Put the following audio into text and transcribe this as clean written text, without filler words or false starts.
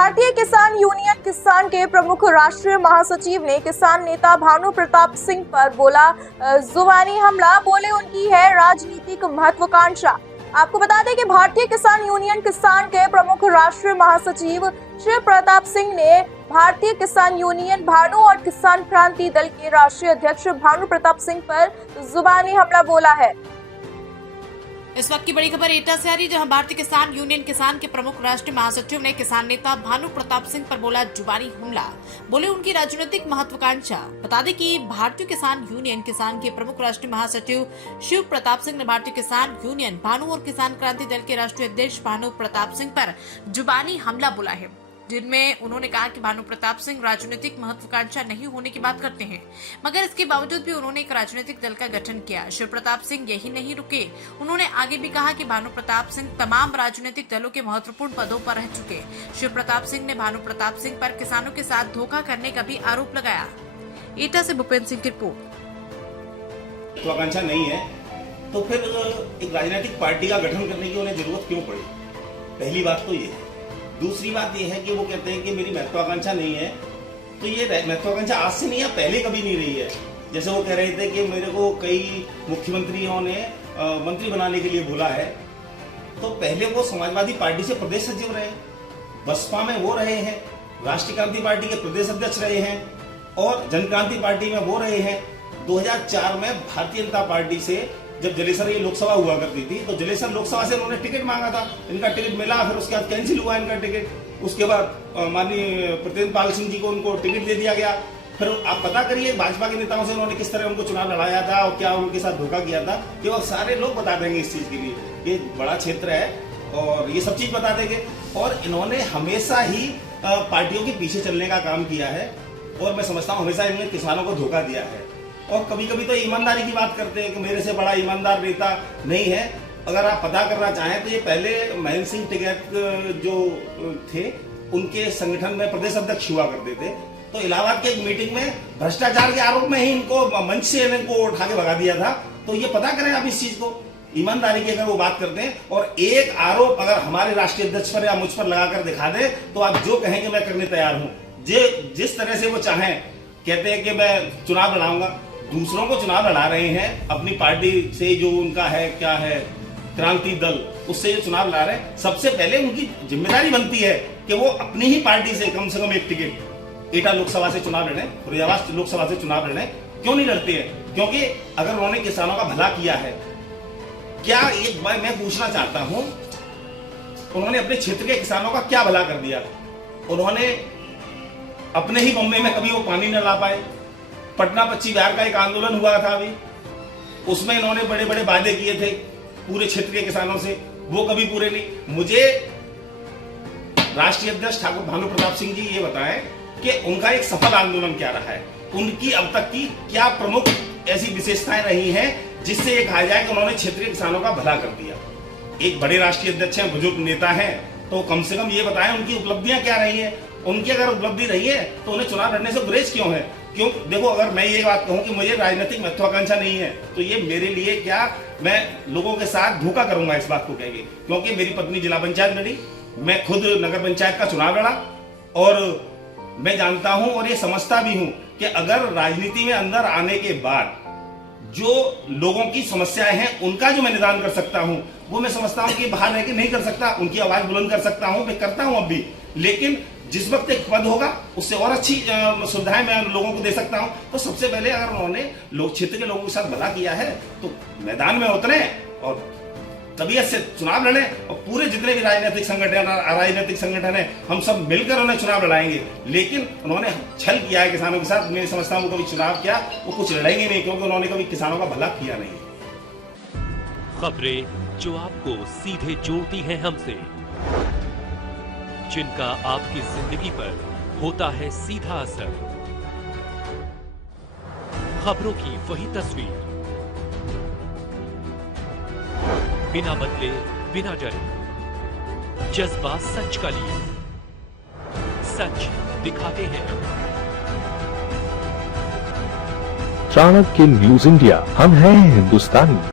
भारतीय किसान यूनियन किसान के प्रमुख राष्ट्रीय महासचिव ने किसान नेता भानु प्रताप सिंह पर बोला जुबानी हमला, बोले उनकी है राजनीतिक महत्वाकांक्षा। आपको बता दें कि भारतीय किसान यूनियन किसान के प्रमुख राष्ट्रीय महासचिव शिव प्रताप सिंह ने भारतीय किसान यूनियन भानु और किसान क्रांति दल के राष्ट्रीय अध्यक्ष भानु प्रताप सिंह पर जुबानी हमला बोला है। इस वक्त की बड़ी खबर एटा से आ रही है, जहां भारतीय किसान यूनियन किसान के प्रमुख राष्ट्रीय महासचिव ने किसान नेता भानु प्रताप सिंह पर बोला जुबानी हमला, बोले उनकी राजनीतिक महत्वाकांक्षा। बता दें कि भारतीय किसान यूनियन किसान के प्रमुख राष्ट्रीय महासचिव शिव प्रताप सिंह ने भारतीय किसान यूनियन भानु और किसान क्रांति दल के राष्ट्रीय अध्यक्ष भानु प्रताप सिंह पर जुबानी हमला बोला है, जिनमें उन्होंने कहा कि भानु प्रताप सिंह राजनीतिक महत्वाकांक्षा नहीं होने की बात करते हैं, मगर इसके बावजूद भी उन्होंने एक राजनीतिक दल का गठन किया। शिव प्रताप सिंह यही नहीं रुके, उन्होंने आगे भी कहा कि भानु प्रताप सिंह तमाम राजनीतिक दलों के महत्वपूर्ण पदों पर रह चुके। शिव प्रताप सिंह ने भानु प्रताप सिंह पर किसानों के साथ धोखा करने का भी आरोप लगाया। एटा से भूपेंद्र सिंह की रिपोर्ट। महत्वाकांक्षा नहीं है तो फिर एक राजनीतिक पार्टी का गठन करने की उन्हें जरूरत क्यों पड़ी? पहली बात तो ये है। दूसरी बात यह है कि वो कहते हैं कि मेरी महत्वाकांक्षा नहीं है, तो ये महत्वाकांक्षा आज से नहीं है, पहले कभी नहीं रही है। जैसे वो कह रहे थे कि मेरे को कई मुख्यमंत्रियों ने मंत्री बनाने के लिए बोला है, तो पहले वो समाजवादी पार्टी से प्रदेश सचिव रहे, बसपा में वो रहे हैं, राष्ट्रीय क्रांति पार्टी के प्रदेश अध्यक्ष रहे हैं और जन क्रांति पार्टी में वो रहे हैं। 2004 में भारतीय जनता पार्टी से जब जलेसर ये लोकसभा हुआ करती थी तो जलेसर लोकसभा से उन्होंने टिकट मांगा था, इनका टिकट मिला, फिर उसके बाद कैंसिल हुआ इनका टिकट। उसके बाद माननीय प्रतिनिधि पाल सिंह जी को उनको टिकट दे दिया गया। फिर आप पता करिए भाजपा के नेताओं से उन्होंने किस तरह उनको चुनाव लड़ाया था और क्या उनके साथ धोखा किया था, कि वो सारे लोग बता देंगे इस चीज के लिए। ये बड़ा क्षेत्र है और ये सब चीज बता देंगे। और इन्होंने हमेशा ही पार्टियों के पीछे चलने का काम किया है और मैं समझता हूँ हमेशा इन्होंने किसानों को धोखा दिया है। और कभी कभी तो ईमानदारी की बात करते हैं कि मेरे से बड़ा ईमानदार नेता नहीं है। अगर आप पता करना चाहें तो ये पहले महेंद्र सिंह टिकैत जो थे उनके संगठन में प्रदेश अध्यक्ष हुआ करते थे, तो इलाहाबाद के एक मीटिंग में भ्रष्टाचार के आरोप में ही इनको मंच से इनको उठा के भगा दिया था। तो ये पता करें आप इस चीज को, ईमानदारी की अगर वो बात करते हैं और एक आरोप अगर हमारे राष्ट्रीय अध्यक्ष पर या मुझ पर लगाकर दिखा दे तो आप जो कहेंगे मैं करने तैयार हूं। जिस तरह से वो चाहें, कहते हैं कि मैं चुनाव लड़ाऊंगा, दूसरों को चुनाव लड़ा रहे हैं अपनी पार्टी से, जो उनका है क्या है क्रांति दल, उससे जो चुनाव लड़ा रहे हैं, सबसे पहले उनकी जिम्मेदारी बनती है कि वो अपनी ही पार्टी से कम एक टिकट एटा लोकसभा से चुनाव लड़े, फिरोजाबाद लोकसभा से चुनाव लड़े। क्यों नहीं लड़ते हैं? क्योंकि अगर उन्होंने किसानों का भला किया है, क्या एक बार मैं पूछना चाहता हूं, उन्होंने अपने क्षेत्र के किसानों का क्या भला कर दिया? उन्होंने अपने ही बम्बे में कभी वो पानी न ला पाए। पटना पश्चिम बिहार का एक आंदोलन हुआ था अभी, उसमें इन्होंने बड़े बड़े वादे किए थे पूरे क्षेत्र के किसानों से, वो कभी पूरे नहीं। मुझे राष्ट्रीय अध्यक्ष ठाकुर भानु प्रताप सिंह जी ये बताएं कि उनका एक सफल आंदोलन क्या रहा है, उनकी अब तक की क्या प्रमुख ऐसी विशेषताएं रही हैं जिससे ये कहा जाए कि उन्होंने क्षेत्रीय किसानों का भला कर दिया। एक बड़े राष्ट्रीय अध्यक्ष हैं, बुजुर्ग नेता हैं, तो कम से कम ये बताएं उनकी उपलब्धियां क्या रही है। उनकी अगर उपलब्धि रही है तो उन्हें चुनाव लड़ने से गुरेज क्यों है? क्यों? देखो, अगर मैं ये बात कहूं कि मुझे राजनीतिक महत्वाकांक्षा नहीं है तो ये मेरे लिए क्या, मैं लोगों के साथ धोखा करूंगा इस बात को कहेंगे। क्योंकि मेरी पत्नी जिला पंचायत लड़ी, मैं खुद नगर पंचायत का चुनाव लड़ा और मैं जानता हूं और ये समझता भी हूं कि अगर राजनीति में अंदर आने के बाद जो लोगों की समस्याएं हैं उनका जो मैं निदान कर सकता हूं, वो मैं समझता हूं कि बाहर रह के नहीं कर सकता। उनकी आवाज बुलंद कर सकता हूं, मैं करता हूं अब भी, लेकिन जिस वक्त एक पद होगा उससे और अच्छी सुविधाएं मैं लोगों को दे सकता हूं। तो सबसे पहले अगर उन्होंने लोक क्षेत्र के लोगों के साथ भला किया है तो मैदान में उतरे और तबीयत से चुनाव लड़े और पूरे जितने भी राजनीतिक संगठन है हम सब मिलकर उन्हें चुनाव लड़ाएंगे। लेकिन उन्होंने छल किया है किसानों के साथ। मैं समझता हूं कभी चुनाव क्या, वो कुछ लड़ेंगे नहीं, क्योंकि उन्होंने कभी किसानों का भला किया नहीं। खबरें जो आपको सीधे जोड़ती हैं हमसे, जिनका आपकी जिंदगी पर होता है सीधा असर, खबरों की वही तस्वीर, बिना बदले बिना डरे, जज्बा सच का लिए, सच दिखाते हैं। चाणक्य न्यूज इंडिया, हम हैं हिंदुस्तानी।